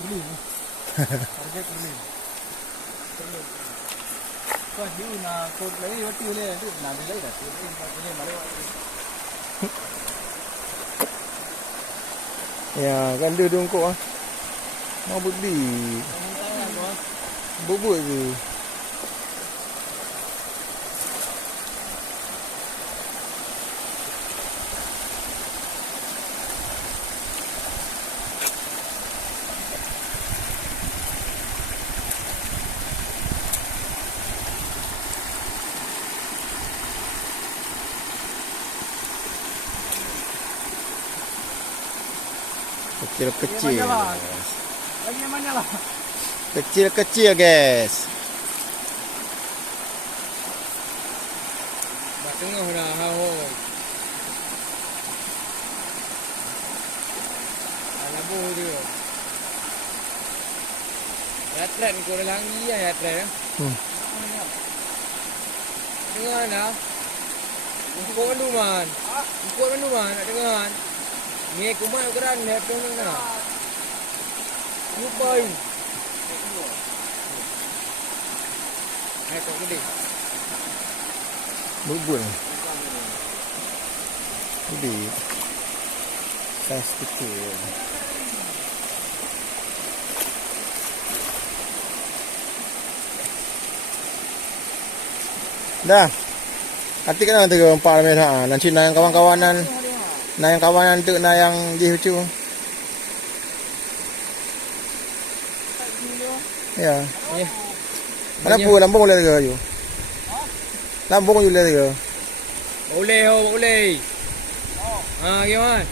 Berlin. Target Berlin. Kau ni nak kau lagi waktu ni tu nak beli dah. Ini malu. Ya, kan dia dongkok ah. Mau beli. Bubuk je. Kecil-kecil. Lagi yang mana lah? Kecil-kecil, guys. Dah tengah dah hao. Labu dia. Yatret ni kau dah langi ya yatret. Dengar dah. Ukut mana man? Ukut mana man? Nak dengar? Ni kumai ukuran ni apa mana? Lupai. Hai tak boleh. Bubuk. Beli. Saiz kecil. Dah. Hati kan nanti ke empat merah. Nanti nak yang kawan-kawanan. Nah yang kawanan tu nah yang di hucu. Ya. Ya. Kenapa lambung boleh ke you? Lambung boleh ke? Boleh, boleh. Ah, gimana?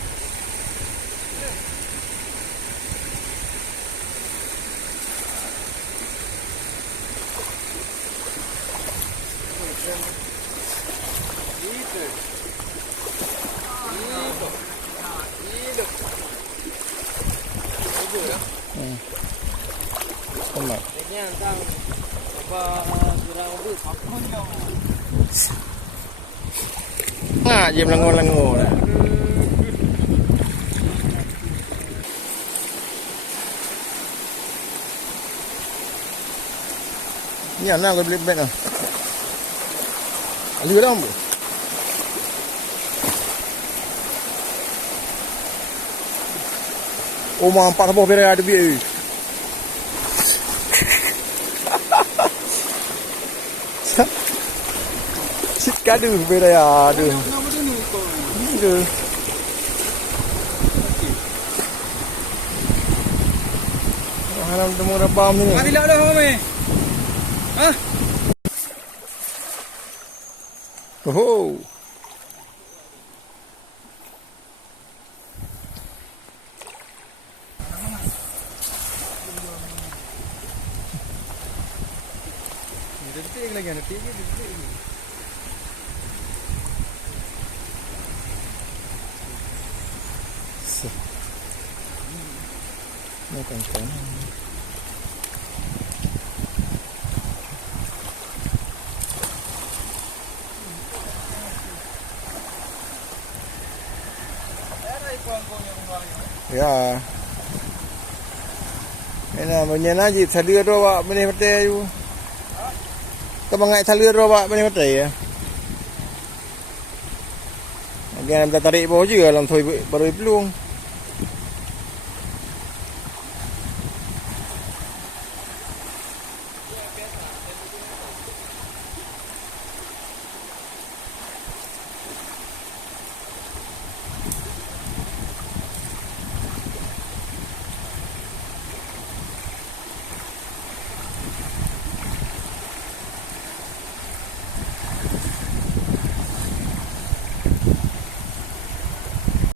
Selamat. Ini tentang apa kurang lebih apa Nah, je melengur-lengur dah. Ni anak kau beli beg ah. Alih dah ambil. Oh, mak empat sabah berai ada biar. Sit kadu berai aduh. nama dia ni kau. Aduh. Haram temu rabam ni. Mati lah dah kami. Hah? Oh. Detik lagi ada detik detik. Ni kan. Ya. Ena menyen aja salir ro wak benih petai you. Kau bangai salir ro wak benih petai ya. Jangan minta tarik bawah je dalam thoi baru pelung.